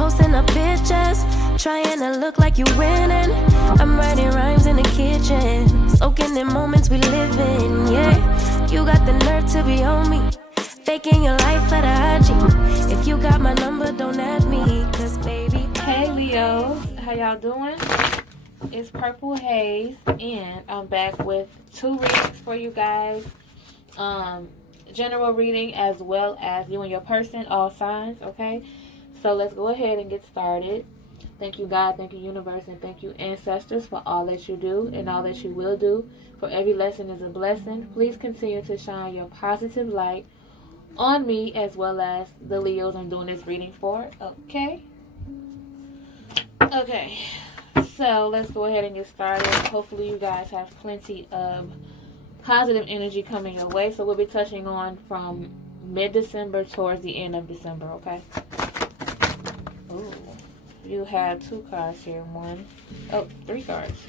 posting up pictures, trying to look like you winning. I'm writing rhymes in the kitchen, soaking in moments we live in, yeah. You got the nerve to be on me, faking your life for the IG. If you got my number, don't add me, cause baby. Hey Leos, how y'all doing? It's Purple Haze, and I'm back with 2 readings for you guys. General reading as well as you and your person, all signs, okay? So let's go ahead and get started. Thank you, God, thank you, universe, and thank you, ancestors, for all that you do and all that you will do. For every lesson is a blessing. Please continue to shine your positive light on me as well as the Leos I'm doing this reading for, okay? Okay, so let's go ahead and get started. Hopefully you guys have plenty of positive energy coming your way. So we'll be touching on from mid-December towards the end of December, okay? Ooh, you have 2 cards here. 3 cards.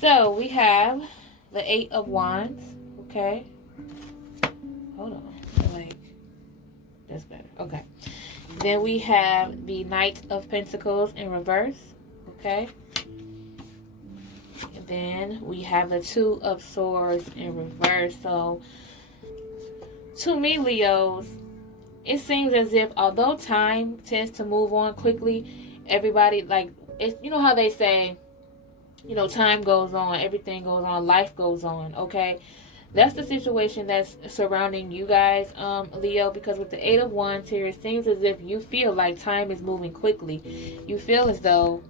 So we have the 8 of Wands, okay? Hold on, that's better, okay. Then we have the Knight of Pentacles in reverse, okay? And then we have the 2 of Swords in reverse. So, to me, Leos, it seems as if although time tends to move on quickly, everybody, you know how they say, time goes on, everything goes on, life goes on, okay? That's the situation that's surrounding you guys, Leo, because with the 8 of Wands here, it seems as if you feel like time is moving quickly. You feel as though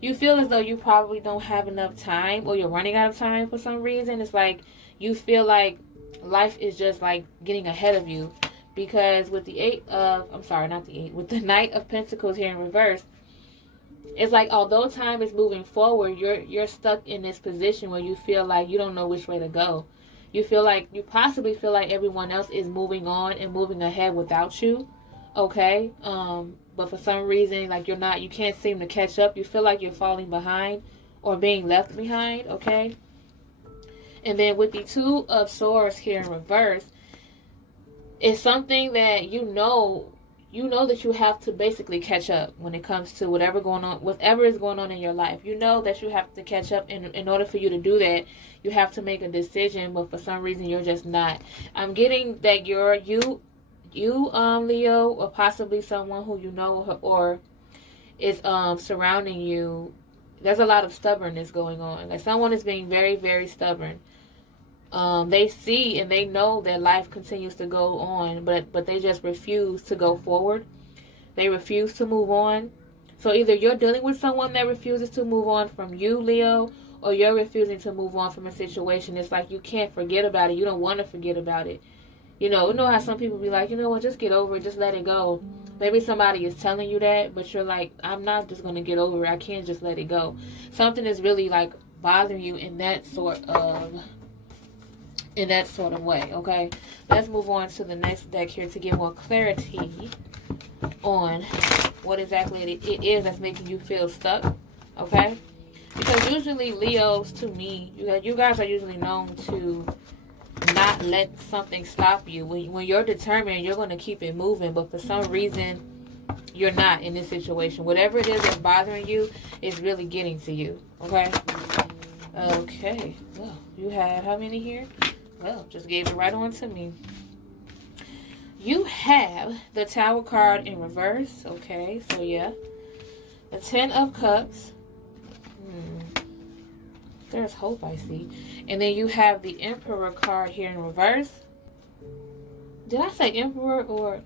you probably don't have enough time, or you're running out of time for some reason. It's like you feel like life is just like getting ahead of you, because with the with the Knight of Pentacles here in reverse, it's like although time is moving forward, you're stuck in this position where you feel like you don't know which way to go. You possibly feel like everyone else is moving on and moving ahead without you, okay? But for some reason, you can't seem to catch up. You feel like you're falling behind or being left behind, okay? And then with the 2 of Swords here in reverse, it's something that you know that you have to basically catch up when it comes to whatever is going on in your life. You know that you have to catch up, and in order for you to do that, you have to make a decision, but for some reason you're just not. I'm getting that you Leo, or possibly someone who you know or is surrounding you, there's a lot of stubbornness going on. Like someone is being very, very stubborn. They see and they know that life continues to go on, but they just refuse to go forward. They refuse to move on. So either you're dealing with someone that refuses to move on from you, Leo, or you're refusing to move on from a situation. It's like you can't forget about it. You don't want to forget about it. You know how some people be like, just get over it, just let it go. Maybe somebody is telling you that, but you're like, I'm not just going to get over it. I can't just let it go. Something is really bothering you in that sort of way, okay? Let's move on to the next deck here to get more clarity on what exactly it is that's making you feel stuck, okay? Because usually, Leos, to me, you guys are usually known to not let something stop you. When you're determined, you're going to keep it moving, but for some reason, you're not in this situation. Whatever it is that's bothering you is really getting to you, okay? Okay, well, you have how many here? Well, just gave it right on to me. You have the Tower card in reverse. Okay, so yeah. The 10 of Cups. There's hope, I see. And then you have the Emperor card here in reverse. Did I say Emperor or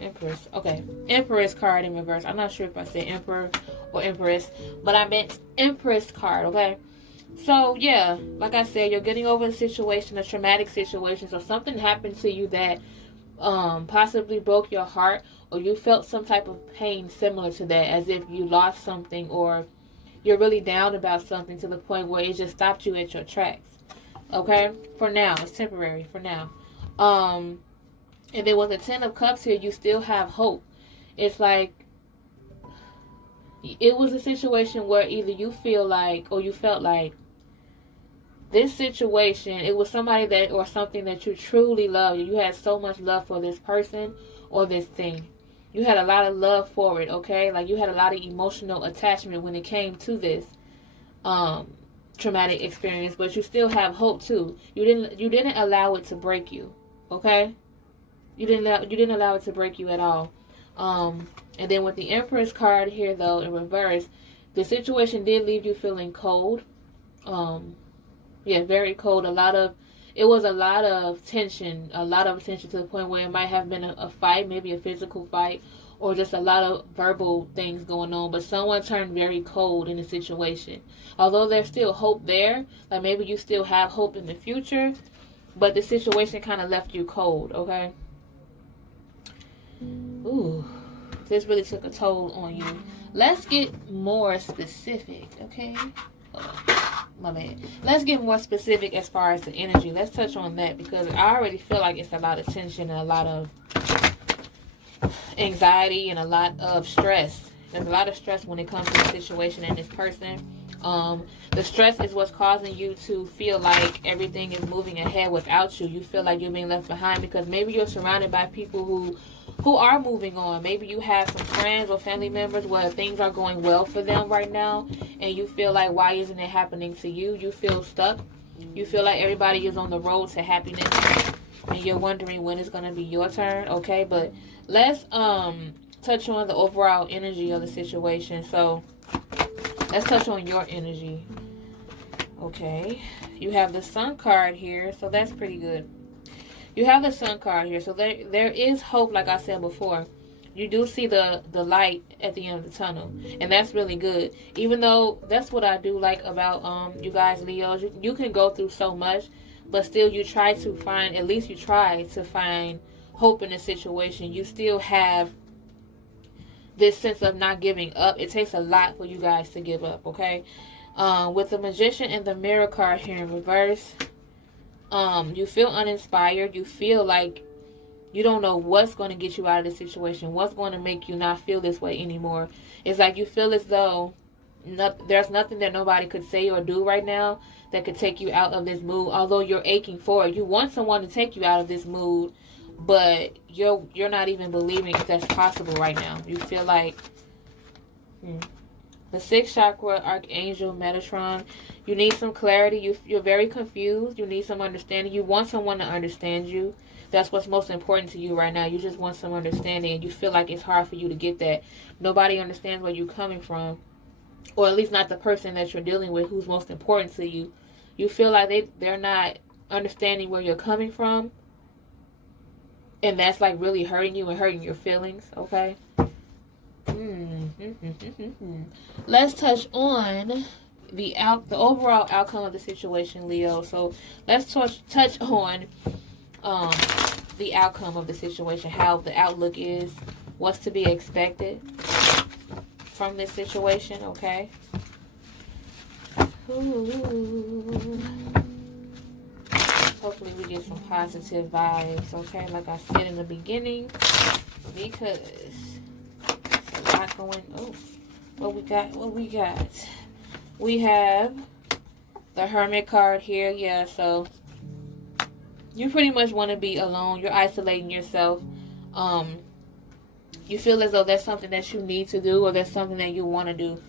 Empress? Okay, Empress card in reverse. I'm not sure if I said Emperor or Empress, but I meant Empress card, okay? So, yeah, like I said, you're getting over a situation, a traumatic situation. So something happened to you that possibly broke your heart, or you felt some type of pain similar to that, as if you lost something, or you're really down about something to the point where it just stopped you at your tracks. Okay? For now. It's temporary for now. And then with the 10 of Cups here, you still have hope. It's like it was a situation where either you feel like, or you felt like, this situation, it was somebody or something that you truly love. You had so much love for this person or this thing. You had a lot of love for it, okay? Like you had a lot of emotional attachment when it came to this traumatic experience, but you still have hope too. You didn't allow it to break you, okay? You didn't allow it to break you at all. And then with the Empress card here though in reverse, the situation did leave you feeling cold. Yeah, very cold. It was a lot of tension to the point where it might have been a fight, maybe a physical fight, or just a lot of verbal things going on. But someone turned very cold in the situation. Although there's still hope there, like maybe you still have hope in the future, but the situation kind of left you cold, okay? Ooh, this really took a toll on you. Let's get more specific, okay? My bad. Let's get more specific as far as the energy. Let's touch on that because I already feel like it's a lot of tension and a lot of anxiety and a lot of stress. There's a lot of stress when it comes to the situation and this person. The stress is what's causing you to feel like everything is moving ahead without you. You feel like you're being left behind because maybe you're surrounded by people who are moving on. Maybe you have some friends or family members where things are going well for them right now, and you feel like, why isn't it happening to you? You feel stuck. You feel like everybody is on the road to happiness, and you're wondering when it's going to be your turn, okay? But let's touch on the overall energy of the situation. So let's touch on your energy. Okay, you have the Sun card here, so that's pretty good. You have the Sun card here, so there is hope, like I said before. You do see the light at the end of the tunnel, and that's really good. Even though that's what I do like about you guys, Leos. You can go through so much, but still you try to find, at least you try to find hope in the situation. You still have this sense of not giving up. It takes a lot for you guys to give up, okay? With the Magician and the Mirror card here in reverse, you feel uninspired. You feel like you don't know what's going to get you out of the situation, what's going to make you not feel this way anymore. It's like you feel as though there's nothing that nobody could say or do right now that could take you out of this mood, although you're aching for it. You want someone to take you out of this mood, but you're not even believing if that's possible right now. You feel like the sixth chakra, Archangel Metatron, you need some clarity. You're very confused. You need some understanding. You want someone to understand you. That's what's most important to you right now. You just want some understanding, and you feel like it's hard for you to get that. Nobody understands where you're coming from, or at least not the person that you're dealing with who's most important to you. You feel like they're not understanding where you're coming from, and that's like really hurting you and hurting your feelings, okay? Let's touch on the overall outcome of the situation, Leo. So let's touch on the outcome of the situation, how the outlook is, what's to be expected from this situation, okay? Ooh. Hopefully we get some positive vibes, okay? Like I said in the beginning, because there's a lot going. Oh, what we got? We have the Hermit card here. Yeah, so you pretty much want to be alone. You're isolating yourself. You feel as though there's something that you need to do, or there's something that you want to do.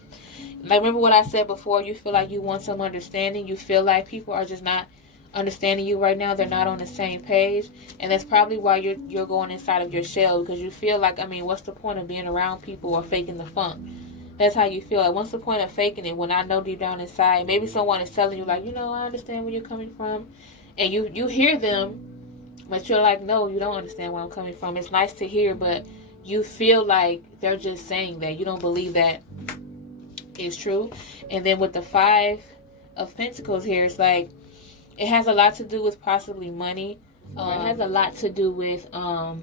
Like, remember what I said before? You feel like you want some understanding. You feel like people are just not understanding you right now. They're not on the same page, and that's probably why you're going inside of your shell, because you feel like, I mean, what's the point of being around people or faking the funk? That's how you feel. Like, what's the point of faking it when I know deep down inside, maybe someone is telling you, like, you know, I understand where you're coming from, and you hear them, but you're like, no, you don't understand where I'm coming from. It's nice to hear, but you feel like they're just saying that. You don't believe that it's true. And then with the Five of Pentacles here, it's like, it has a lot to do with possibly money. It has a lot to do with a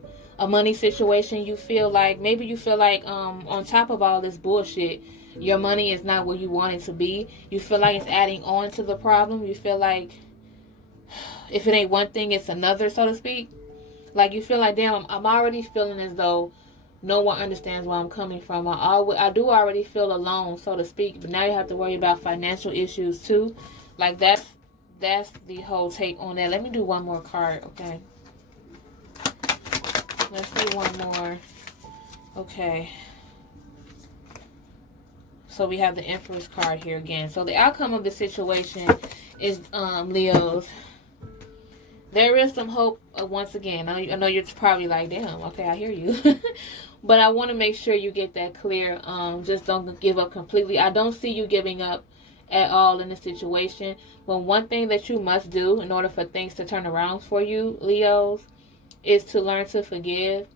money situation. You feel like, maybe you feel like on top of all this bullshit, your money is not where you want it to be. You feel like it's adding on to the problem. You feel like if it ain't one thing, it's another, so to speak. Like, you feel like, damn, I'm already feeling as though no one understands where I'm coming from. I do already feel alone, so to speak, but now you have to worry about financial issues too. Like, that's the whole take on that. Let me do one more card, okay? Let's do one more. Okay. So we have the Empress card here again. So the outcome of the situation is, Leos, there is some hope. Once again, I know you're probably like, damn, okay, I hear you. But I want to make sure you get that clear. Just don't give up completely. I don't see you giving up at all in the situation. But one thing that you must do in order for things to turn around for you, Leos, is to learn to forgive.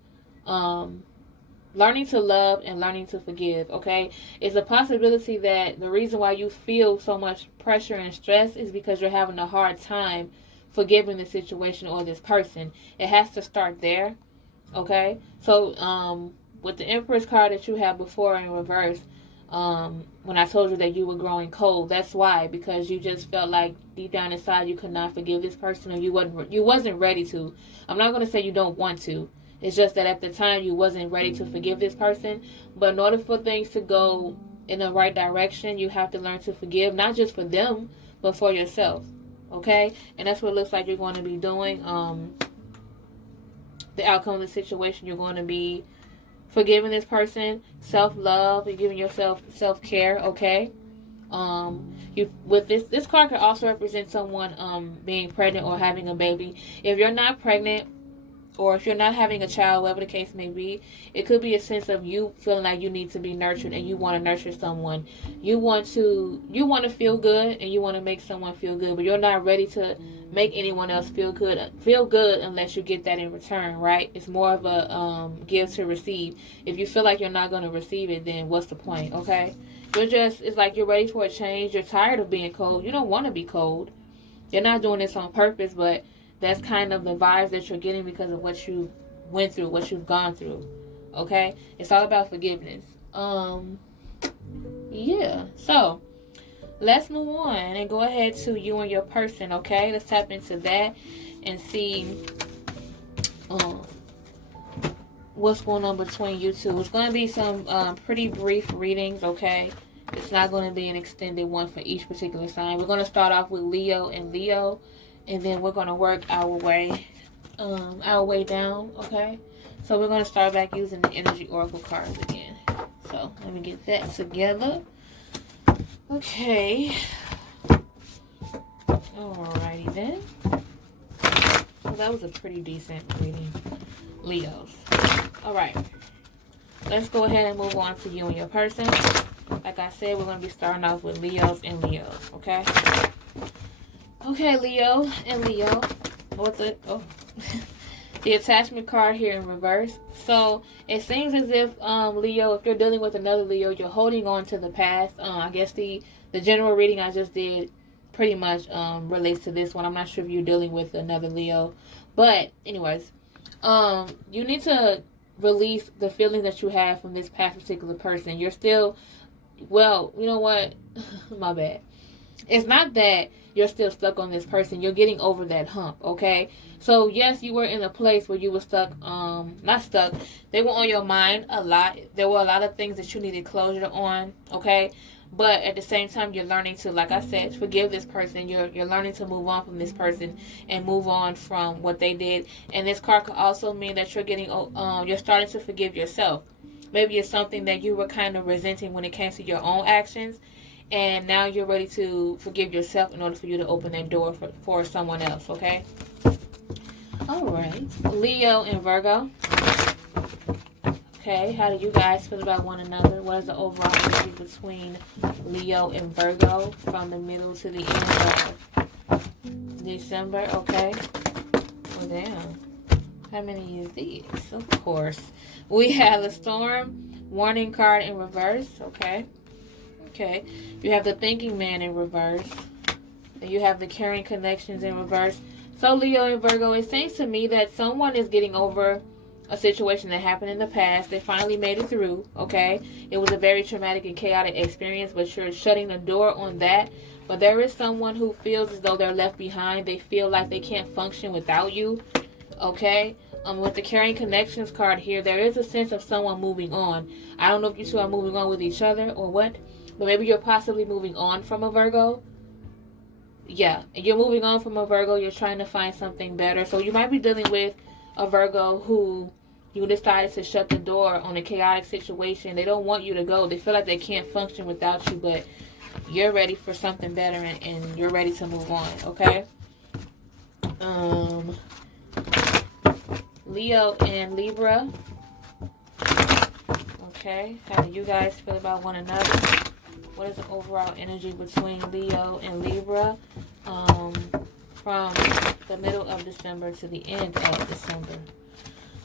Learning to love and learning to forgive, okay? It's a possibility that the reason why you feel so much pressure and stress is because you're having a hard time forgiving the situation or this person. It has to start there, okay? So, with the Empress card that you had before in reverse, when I told you that you were growing cold, that's why, because you just felt like deep down inside you could not forgive this person, or you wasn't ready to. I'm not going to say you don't want to. It's just that at the time you wasn't ready to forgive this person. But in order for things to go in the right direction, you have to learn to forgive, not just for them, but for yourself. Okay? And that's what it looks like you're going to be doing. The outcome of the situation, you're going to be forgiving this person, self-love, you're giving yourself self-care, okay? You with this card could also represent someone being pregnant or having a baby. If you're not pregnant, or if you're not having a child, whatever the case may be, it could be a sense of you feeling like you need to be nurtured and you want to nurture someone. You want to feel good and you want to make someone feel good, but you're not ready to make anyone else feel good unless you get that in return, right? It's more of a give to receive. If you feel like you're not going to receive it, then what's the point, okay? It's like you're ready for a change. You're tired of being cold. You don't want to be cold. You're not doing this on purpose, but that's kind of the vibes that you're getting because of what you went through, what you've gone through. Okay? It's all about forgiveness. Yeah. So, let's move on and go ahead to you and your person, okay? Let's tap into that and see what's going on between you two. It's going to be some pretty brief readings, okay? It's not going to be an extended one for each particular sign. We're going to start off with Leo and Leo. And then we're going to work our way down, okay? So we're going to start back using the energy oracle cards again. So let me get that together. Okay. Alrighty then. So that was a pretty decent reading, Leos. Alright. Let's go ahead and move on to you and your person. Like I said, we're going to be starting off with Leos and Leos, okay? Okay, Leo and Leo. The attachment card here in reverse. So it seems as if Leo, if you're dealing with another Leo, you're holding on to the past. I guess the general reading I just did pretty much relates to this one. I'm not sure if you're dealing with another Leo, but anyways, you need to release the feelings that you have from this past particular person. You're still, well, you know what? My bad. It's not that you're still stuck on this person. You're getting over that hump, okay? So, yes, you were in a place where you were stuck, not stuck. They were on your mind a lot. There were a lot of things that you needed closure on, okay? But at the same time, you're learning to, like I said, forgive this person. You're learning to move on from this person and move on from what they did. And this card could also mean that you're starting to forgive yourself. Maybe it's something that you were kind of resenting when it came to your own actions. And now you're ready to forgive yourself in order for you to open that door for someone else, okay? All right. Leo and Virgo. Okay, how do you guys feel about one another? What is the overall energy between Leo and Virgo from the middle to the end of December? Okay. Well, damn. How many is these? Of course. We have the Storm warning card in reverse, okay? Okay, you have the Thinking Man in reverse. And you have the Caring Connections in reverse. So, Leo and Virgo, it seems to me that someone is getting over a situation that happened in the past. They finally made it through, okay? It was a very traumatic and chaotic experience, but you're shutting the door on that. But there is someone who feels as though they're left behind. They feel like they can't function without you, okay? With the Caring Connections card here, there is a sense of someone moving on. I don't know if you two are moving on with each other or what. But maybe you're possibly moving on from a Virgo. Yeah, you're moving on from a Virgo. You're trying to find something better. So you might be dealing with a Virgo who You decided to shut the door on a chaotic situation. They don't want you to go. They feel like they can't function without you, but you're ready for something better, and you're ready to move on, okay? Leo and Libra. Okay, how do you guys feel about one another? What is the overall energy between Leo and Libra from the middle of December to the end of December?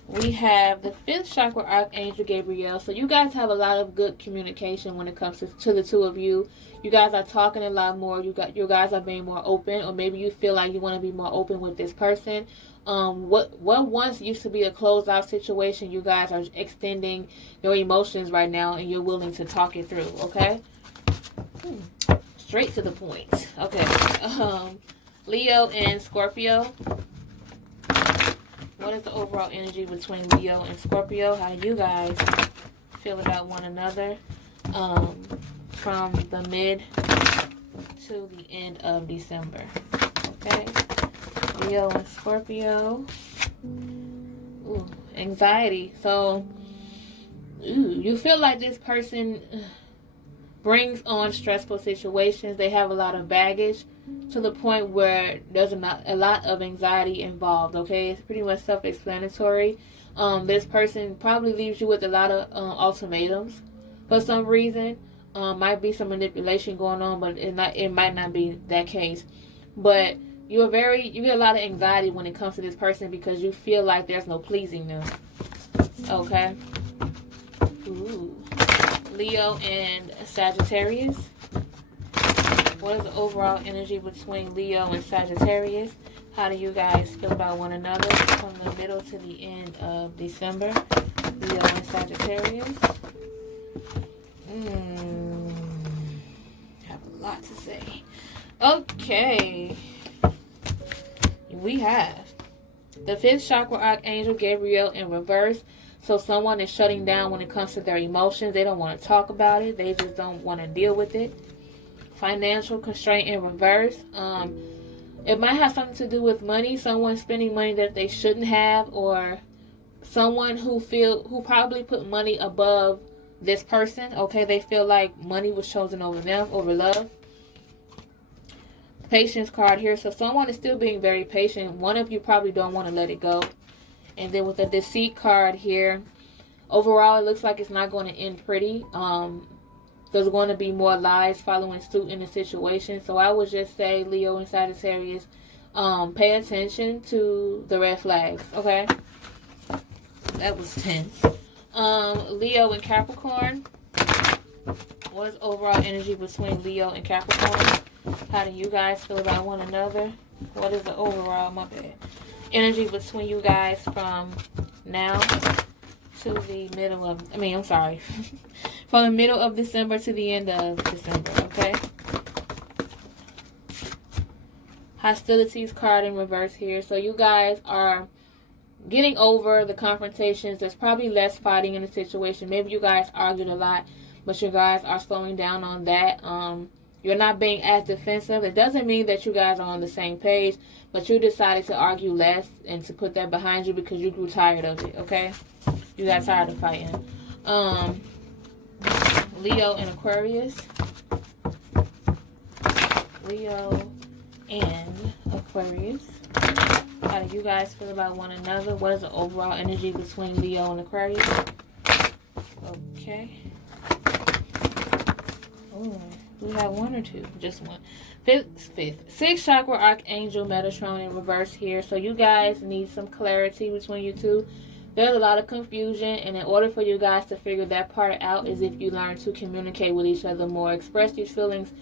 We have the 5th chakra archangel Gabriel. So you guys have a lot of good communication when it comes to the two of you. You guys are talking a lot more. You guys are being more open, or maybe you feel like you want to be more open with this person. What once used to be a closed out situation, you guys are extending your emotions right now, and you're willing to talk it through. Okay, straight to the point. Okay, Leo and Scorpio. What is the overall energy between Leo and Scorpio? How do you guys feel about one another from the mid to the end of December? Okay. Leo and Scorpio. Ooh, anxiety. So, you feel like this person brings on stressful situations. They have a lot of baggage to the point where there's a lot of anxiety involved, okay? It's pretty much self-explanatory. This person probably leaves you with a lot of ultimatums for some reason. Might be some manipulation going on, but it might not be that case. But you get a lot of anxiety when it comes to this person because you feel like there's no pleasing them, okay? Ooh. Leo and Sagittarius. What is the overall energy between Leo and Sagittarius? How do you guys feel about one another from the middle to the end of December? Leo and Sagittarius. Have a lot to say. Okay. We have the 5th chakra archangel Gabriel in reverse. So someone is shutting down when it comes to their emotions. They don't want to talk about it. They just don't want to deal with it. Financial constraint in reverse. It might have something to do with money. Someone spending money that they shouldn't have, or someone who probably put money above this person. Okay, they feel like money was chosen over them, over love. Patience card here. So someone is still being very patient. One of you probably don't want to let it go. And then with the deceit card here, overall it looks like it's not going to end pretty. There's going to be more lies following suit in the situation. So I would just say, Leo and Sagittarius, pay attention to the red flags, okay? That was tense. Leo and Capricorn. What is overall energy between Leo and Capricorn? How do you guys feel about one another? What is the overall, energy between you guys from now to the middle of, from the middle of December to the end of December, okay? Hostilities card in reverse here. So you guys are getting over the confrontations. There's probably less fighting in the situation. Maybe you guys argued a lot, but you guys are slowing down on that. You're not being as defensive. It doesn't mean that you guys are on the same page, but you decided to argue less and to put that behind you because you grew tired of it, okay? You got tired of fighting. Leo and Aquarius. Leo and Aquarius. How do you guys feel about one another? What is the overall energy between Leo and Aquarius? Okay. Oh, do we have one or two? Just one. Fifth. 6th chakra archangel Metatron in reverse here. So you guys need some clarity between you two. There's a lot of confusion, and in order for you guys to figure that part out is if you learn to communicate with each other more. Express these feelings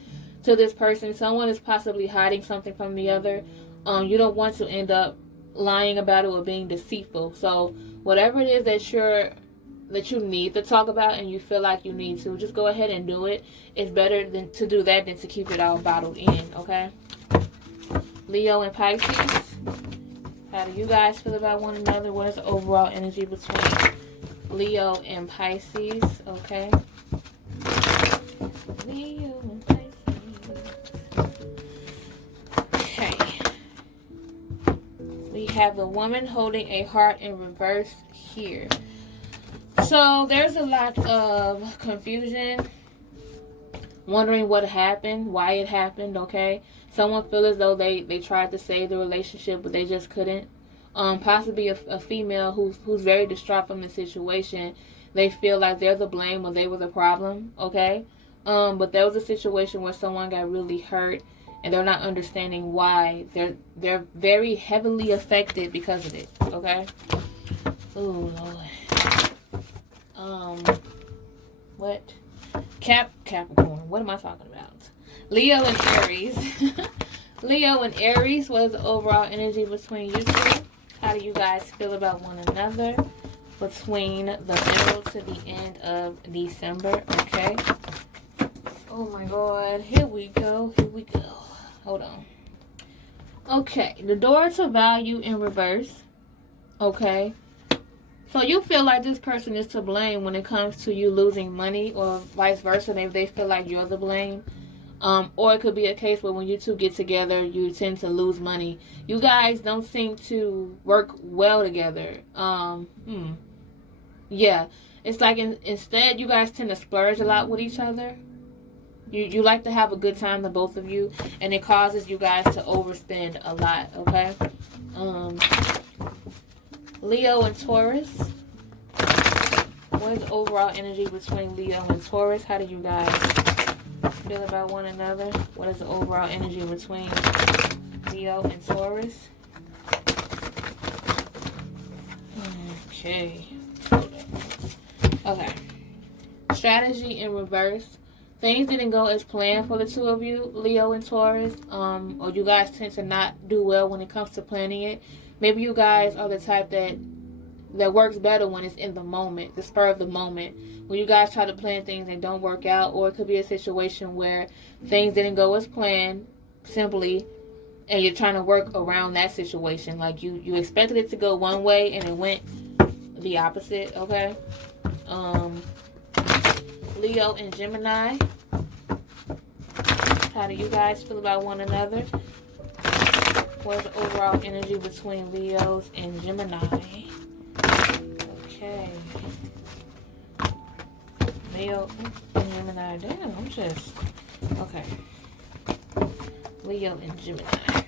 to this person. Someone is possibly hiding something from the other. You don't want to end up lying about it or being deceitful. So whatever it is that you need to talk about and you feel like you need to, just go ahead and do it. It's better to do that than to keep it all bottled in, okay? Leo and Pisces. How do you guys feel about one another? What is the overall energy between Leo and Pisces? Okay. Leo and Pisces. Okay. we have the woman holding a heart in reverse here. So there's a lot of confusion, wondering what happened, why it happened, okay? Someone feels as though they tried to save the relationship, but they just couldn't. Possibly a female who's very distraught from the situation. They feel like they're the blame or they were the problem, okay? But there was a situation where someone got really hurt and they're not understanding why. They're very heavily affected because of it, okay? Oh, Lord. What? Capricorn. What am I talking about? Leo and Aries. Leo and Aries, what is the overall energy between you two? How do you guys feel about one another between the middle to the end of December? Okay. Oh my God. Here we go. Here we go. Hold on. Okay. The door to value in reverse. Okay. So you feel like this person is to blame when it comes to you losing money, or vice versa. Maybe they feel like you're the blame. Or it could be a case where when you two get together, you tend to lose money. You guys don't seem to work well together. Yeah. It's like instead you guys tend to splurge a lot with each other. You like to have a good time, the both of you, and it causes you guys to overspend a lot, okay? Leo and Taurus. What is the overall energy between Leo and Taurus? How do you guys feel about one another? What is the overall energy between Leo and Taurus? Okay. Okay. Strategy in reverse. Things didn't go as planned for the two of you, Leo and Taurus. Or you guys tend to not do well when it comes to planning it. Maybe you guys are the type that works better when it's in the moment, the spur of the moment. When you guys try to plan things and don't work out, or it could be a situation where things didn't go as planned, simply, and you're trying to work around that situation. Like you expected it to go one way and it went the opposite, okay? Leo and Gemini. How do you guys feel about one another? What's the overall energy between Leos and Gemini? Okay. Leo and Gemini. Damn, I'm just... Okay. Leo and Gemini.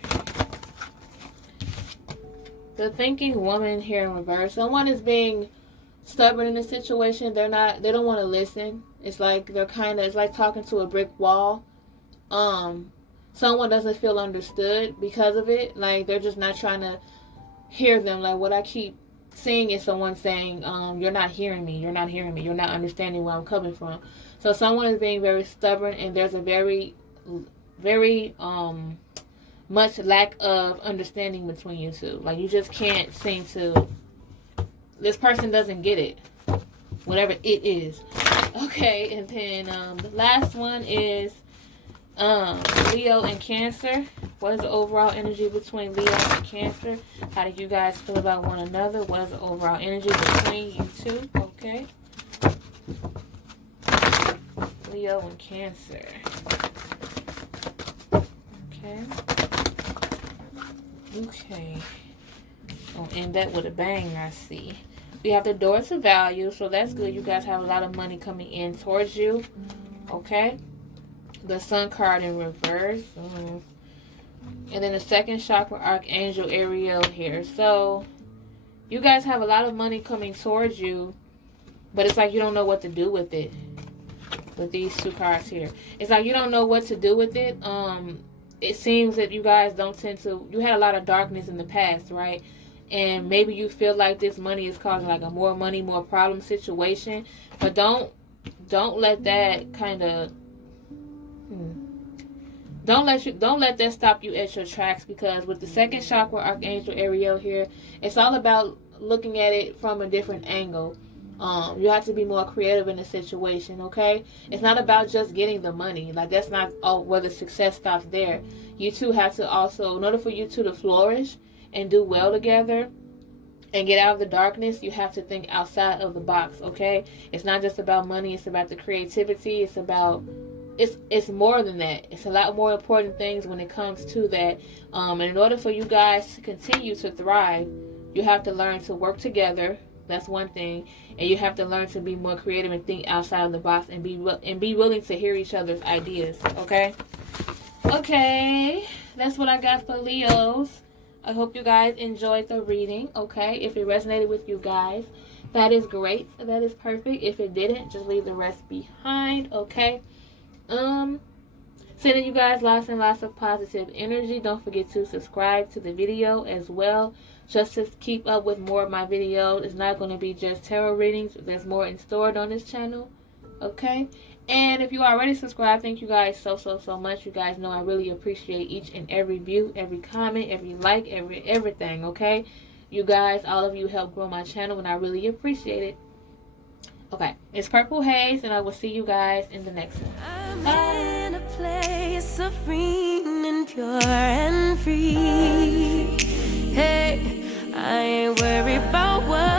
The thinking woman here in reverse. Someone is being stubborn in a situation. They don't want to listen. It's like it's like talking to a brick wall. Someone doesn't feel understood because of it. Like, they're just not trying to hear them. Like, what I keep seeing is someone saying, you're not hearing me. You're not hearing me. You're not understanding where I'm coming from. So someone is being very stubborn, and there's a very, very, much lack of understanding between you two. Like, you just can't seem to, this person doesn't get it. Whatever it is. Okay, and then, the last one is, Leo and Cancer. What is the overall energy between Leo and Cancer? How do you guys feel about one another? What is the overall energy between you two? Okay. Leo and Cancer. Okay. Okay. I'll end that with a bang, I see. We have the door to value, so that's good. You guys have a lot of money coming in towards you. Okay. The Sun card in reverse. And then the second chakra archangel Ariel here. So you guys have a lot of money coming towards you, but it's like you don't know what to do with it. With these two cards here, it's like you don't know what to do with it. It seems that you guys don't tend to, you had a lot of darkness in the past, right? And maybe you feel like this money is causing like a more money, more problem situation. But don't let that kind of don't let that stop you at your tracks, because with the second chakra archangel Ariel here, it's all about looking at it from a different angle. You have to be more creative in the situation, okay? It's not about just getting the money. Like, that's not all where the success stops there. You two have to also, in order for you two to flourish and do well together and get out of the darkness, you have to think outside of the box, okay? It's not just about money. It's about the creativity. It's about it's more than that. It's a lot more important things when it comes to that. And in order for you guys to continue to thrive, you have to learn to work together. That's one thing, and you have to learn to be more creative and think outside of the box, and be willing to hear each other's ideas. Okay, that's what I got for Leos. I hope you guys enjoyed the reading. Okay, if it resonated with you guys, that is great. That is perfect. If it didn't, just leave the rest behind. Okay. Sending you guys lots and lots of positive energy. Don't forget to subscribe to the video as well, just to keep up with more of my videos. It's not going to be just tarot readings. There's more in store on this channel. Okay. And if you already subscribed, thank you guys so much. You guys know I really appreciate each and every view, every comment, every like, everything. Okay. You guys, all of you help grow my channel, and I really appreciate it. Okay, it's Purple Haze, and I will see you guys in the next one. I'm in a place serene and pure and free. Hey, I ain't worried about what